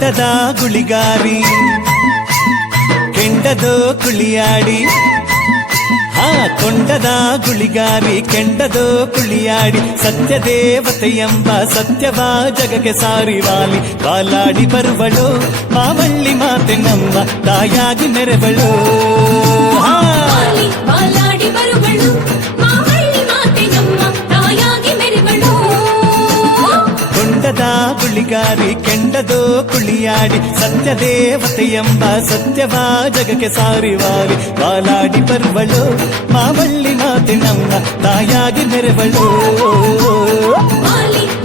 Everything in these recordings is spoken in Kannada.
ಕೊಂಡದ ಗುಳಿಗಾರಿ ಕೆಂಡದೋ ಕುಳಿಯಾಡಿ ಕೊಂಡದ ಗುಳಿಗಾರಿ ಕೆಂಡದೋ ಕುಳಿಯಾಡಿ ಸತ್ಯದೇವತೆ ಎಂಬ ಸತ್ಯವ ಜಗಕ್ಕೆ ಸಾರಿವಾಲಿ ಬಾಲಾಡಿ ಬರುವಳು ಮಾವಳ್ಳಿ ಮಾತೆ ನಮ್ಮ ತಾಯಾಗಿ ಮೆರೆವಳು ಬಾಲಾಡಿ ಬರುವಳು ಮಾವಳ್ಳಿ ಮಾತೆ ನಮ್ಮ ತಾಯಾಗಿ ಮೆರೆವಳು ಕೊಂಡದ ಗುಳಿಗಾರಿ ಕೆಂಡದೋ ಕುಳಿಯಾಡಿ ಸತ್ಯದೇವತೆ ಎಂಬ ಸತ್ಯವ ಜಗಕ್ಕೆ ಸಾರಿವಾಲಿ ಬಾಲಾಡಿ ಬರುವಳು ಮಾವಳ್ಳಿ ಮಾತೆ ನಮ್ಮ ತಾಯಾಗಿ ಮೆರೆವಳು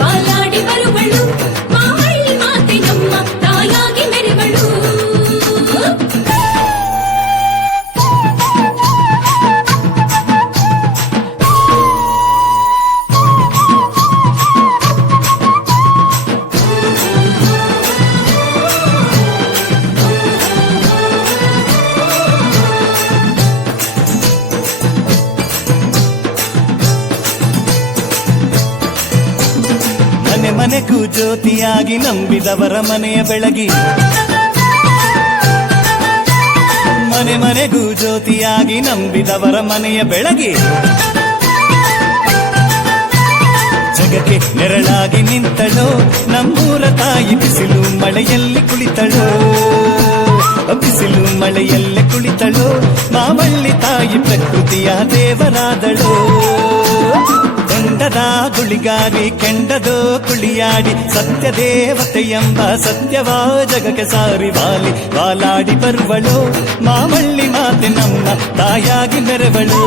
ಬಾಲಾಡಿ ಬರುವಳು ಮಾವಳ್ಳಿ ಮಾತೆ ನಮ್ಮ ತಾಯಾಗಿ ಮೆರೆವಳು ಮನೆಗೂ ಜ್ಯೋತಿಯಾಗಿ ನಂಬಿದವರ ಮನೆಯ ಬೆಳಗಿ ಮನೆಗೂ ಜ್ಯೋತಿಯಾಗಿ ನಂಬಿದವರ ಮನೆಯ ಬೆಳಗಿ ಜಗಕ್ಕೆ ನೆರಳಾಗಿ ನಿಂತಳೋ ನಮ್ಮೂರ ತಾಯಿ ಬಿಸಿಲು ಮಳೆಯಲ್ಲಿ ಕುಳಿತಳೋ ಬಿಸಿಲು ಮಳೆಯಲ್ಲೇ ಕುಳಿತಳೋ ಮಾವಳ್ಳಿ ತಾಯಿ ಪ್ರಕೃತಿಯ ದೇವರಾದಳೋ ಕೊಂಡದ ಗುಳಿಗಾರಿ ಕೆಂಡದೋ ಕುಳಿಯಾಡಿ ಸತ್ಯದೇವತೆ ಎಂಬ ಸತ್ಯವ ಜಗಕ್ಕೆ ಸಾರಿವಾಲಿ ಬಾಲಾಡಿ ಬರುವಳು ಮಾವಳ್ಳಿ ಮಾತೆ ನಮ್ಮ ತಾಯಾಗಿ ಮೆರೆವಳು